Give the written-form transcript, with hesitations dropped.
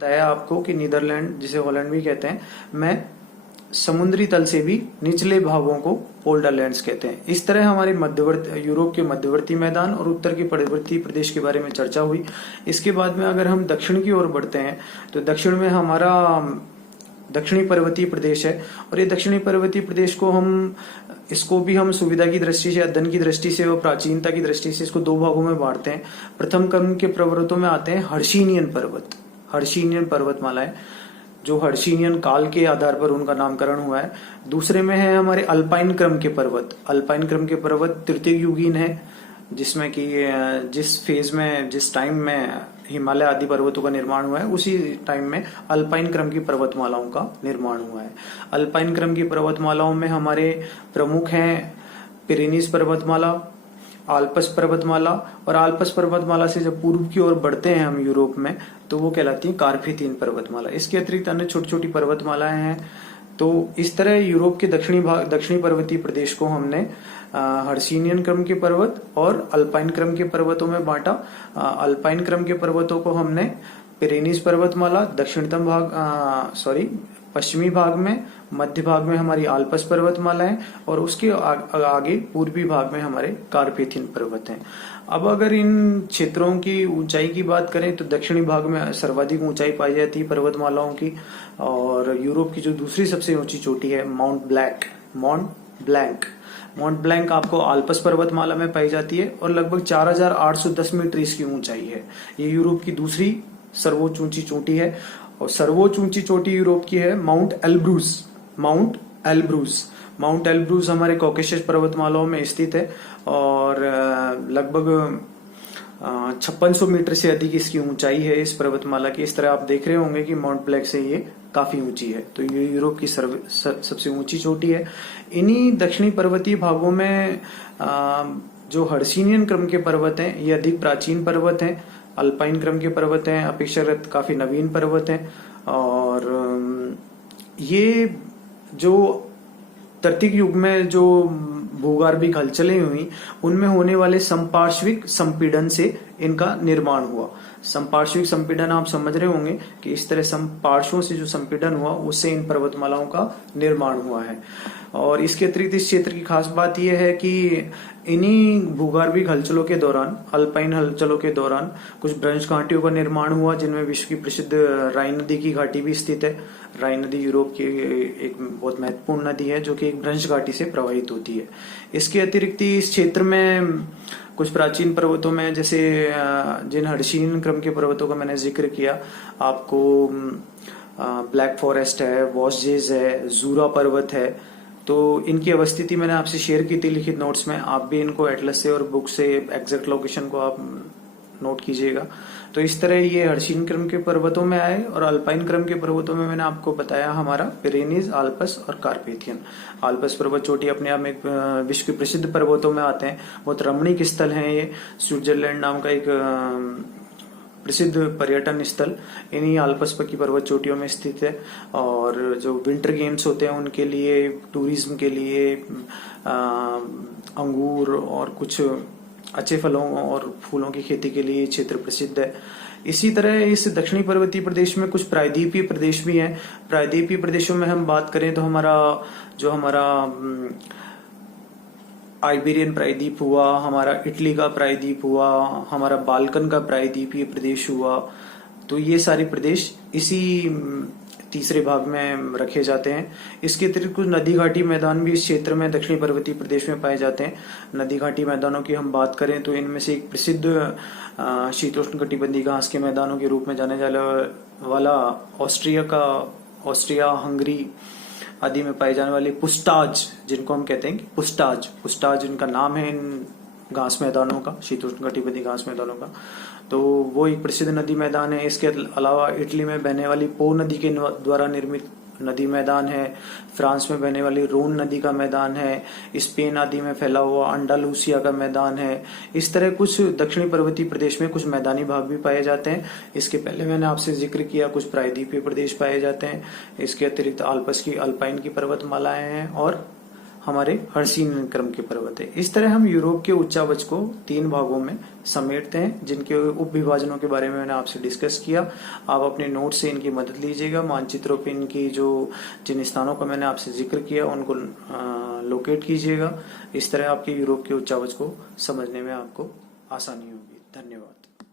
बताया आपको कि नीदरलैंड, जिसे हॉलैंड भी कहते हैं, में समुद्री तल से भी निचले भागों को पोल्डरलैंड्स कहते हैं। इस तरह हमारे मध्यवर्ती यूरोप के मध्यवर्ती मैदान और उत्तर के पड़ोसी प्रदेश के बारे में चर्चा हुई। इसके बाद में अगर हम दक्षिण की ओर बढ़ते हैं तो दक्षिण में हमारा दक्षिणी पर्वतीय प्रदेश है। और ये दक्षिणी पर्वतीय प्रदेश को इसको भी हम सुविधा की दृष्टि से, अध्ययन की दृष्टि से और प्राचीनता की दृष्टि से इसको दो भागों में बांटते हैं। प्रथम क्रम के पर्वतों में आते हैं हर्षिनियन पर्वत, हर्षिनियन पर्वतमालाएं, जो हर्षिनियन काल के आधार पर उनका नामकरण हुआ है। दूसरे में है हमारे अल्पाइन क्रम के पर्वत। अल्पाइन क्रम के पर्वत तृतीय युगीन है, जिसमें कि जिस फेज में, जिस टाइम में हिमालय आदि पर्वतों का निर्माण हुआ है, उसी टाइम में अल्पाइन क्रम की पर्वतमालाओं का निर्माण हुआ है। अल्पाइन क्रम की पर्वतमालाओं में हमारे प्रमुख हैं पिरेनीज पर्वतमाला, आल्पस पर्वतमाला, और आल्पस पर्वतमाला से जब पूर्व की ओर बढ़ते हैं हम यूरोप में तो वो कहलाती है कार्पेथियन पर्वतमाला। इसके अतिरिक्त अन्य छोटी छोटी पर्वतमालाएं हैं। तो इस तरह यूरोप के दक्षिणी पर्वतीय प्रदेश को हमने हर्षिनियन क्रम के पर्वत और अल्पाइन क्रम के पर्वतों में बांटा। अल्पाइन क्रम के पर्वतों को हमने पिरेनीज पर्वतमाला, दक्षिणतम भाग पश्चिमी भाग में, मध्य भाग में हमारी आल्पस पर्वतमाला है, और उसके आगे पूर्वी भाग में हमारे कार्पेथियन पर्वत हैं। अब अगर इन क्षेत्रों की ऊंचाई की बात करें तो दक्षिणी भाग में सर्वाधिक ऊंचाई पाई जाती है पर्वतमालाओं की। और यूरोप की जो दूसरी सबसे ऊंची चोटी है माउंट ब्लैंक आपको आल्पस पर्वतमाला में पाई जाती है और लगभग 4810 मीटर इसकी ऊंचाई है। ये यूरोप की दूसरी सर्वोच्च ऊंची चोटी है। और सर्वोच्च ऊंची चोटी यूरोप की है माउंट एल्ब्रूस हमारे कॉकेशस पर्वतमालाओं में स्थित है और लगभग 5600 मीटर से अधिक इसकी ऊंचाई है इस पर्वतमाला की। इस तरह आप देख रहे होंगे कि माउंट ब्लैंक से ये काफी ऊंची है। तो ये यूरोप की सबसे ऊंची चोटी है। इन्हीं दक्षिणी पर्वतीय भागों में जो हर्षिनियन क्रम के पर्वत हैं ये अधिक प्राचीन पर्वत हैं। अल्पाइन क्रम के पर्वत हैं अपेक्षाकृत काफी नवीन पर्वत हैं। और ये जो तृतीय युग में जो भूगर्भिक हलचलें हुई उनमें होने वाले संपार्श्विक संपीड़न से इनका निर्माण हुआ। संपार्श्विक संपीड़न आप समझ रहे होंगे कि इस तरह संपार्श्वों से जो संपीड़न हुआ उससे इन पर्वतमालाओं का निर्माण हुआ है। और इसके अतिरिक्त इस क्षेत्र की खास बात यह है कि इन्हीं भूगर्भिक हलचलों के दौरान, अल्पाइन हलचलों के दौरान कुछ भ्रंश घाटियों का निर्माण हुआ, जिनमें विश्व की प्रसिद्ध राइन नदी की घाटी भी स्थित है। राइन नदी यूरोप की एक बहुत महत्वपूर्ण नदी है जो कि एक भ्रंश घाटी से प्रवाहित होती है। इसके अतिरिक्त इस क्षेत्र में कुछ प्राचीन पर्वतों में, जैसे जिन हर्षिनियन क्रम के पर्वतों का मैंने जिक्र किया आपको, ब्लैक फॉरेस्ट है, वॉशजेज है, जूरा पर्वत है, तो इनकी अवस्थिति मैंने आपसे शेयर की थी लिखित नोट्स में। आप भी इनको एटलस से और बुक से एग्जैक्ट लोकेशन को आप नोट कीजिएगा। तो इस तरह ये हर्षिनियन क्रम के पर्वतों में आए। और अल्पाइन क्रम के पर्वतों में मैंने आपको बताया हमारा पिरेनीज, आल्पस और कार्पेथियन। आल्पस पर्वत चोटी अपने आप में विश्व के प्रसिद्ध पर्वतों में आते हैं। बहुत रमणीक स्थल हैं ये। स्विट्जरलैंड नाम का एक प्रसिद्ध पर्यटन स्थल इन्हीं आल्पस की पर्वत चोटियों में स्थित है। और जो विंटर गेम्स होते हैं उनके लिए, टूरिज्म के लिए अंगूर और कुछ अच्छे फलों और फूलों की खेती के लिए क्षेत्र प्रसिद्ध है। इसी तरह इस दक्षिणी पर्वतीय प्रदेश में कुछ प्रायद्वीपीय प्रदेश भी हैं। प्रायद्वीपीय प्रदेशों में हम बात करें तो हमारा आइबेरियन प्रायद्वीप हुआ, हमारा इटली का प्रायद्वीप हुआ, हमारा बाल्कन का प्रायद्वीपीय प्रदेश हुआ। तो ये सारे प्रदेश इसी तीसरे भाग में रखे जाते हैं। इसके अतिरिक्त कुछ नदी घाटी मैदान भी इस क्षेत्र में दक्षिणी पर्वतीय प्रदेश में पाए जाते हैं। नदी घाटी मैदानों की हम बात करें तो इनमें से एक प्रसिद्ध शीतोष्ण कटिबंधीय घास के मैदानों के रूप में जाने जाने वाला ऑस्ट्रिया, हंगरी आदि में पाए जाने वाले पुस्ताज, जिनको हम कहते हैं पुस्ताज इनका नाम है इन घास मैदानों का, शीतोष्ण कटिबंधीय घास मैदानों का। तो वो एक प्रसिद्ध नदी मैदान है। इसके अलावा इटली में बहने वाली पो नदी के द्वारा निर्मित नदी मैदान है। फ्रांस में बहने वाली रोन नदी का मैदान है। स्पेन आदि में फैला हुआ अंडालूसिया का मैदान है। इस तरह कुछ दक्षिणी पर्वतीय प्रदेश में कुछ मैदानी भाग भी पाए जाते हैं। इसके पहले मैंने आपसे जिक्र किया कुछ प्रायद्वीपीय प्रदेश पाए जाते हैं। इसके अतिरिक्त आल्पस की, अल्पाइन की पर्वतमालाएं हैं और हमारे हर्षीन क्रम के पर्वत है। इस तरह हम यूरोप के उच्चावच को 3 भागों में समेटते हैं, जिनके उप विभाजनों के बारे में मैंने आपसे डिस्कस किया। आप अपने नोट से इनकी मदद लीजिएगा, मानचित्रों पे इनकी जिन स्थानों का मैंने आपसे जिक्र किया उनको लोकेट कीजिएगा। इस तरह आपके यूरोप के उच्चावच को समझने में आपको आसानी होगी। धन्यवाद।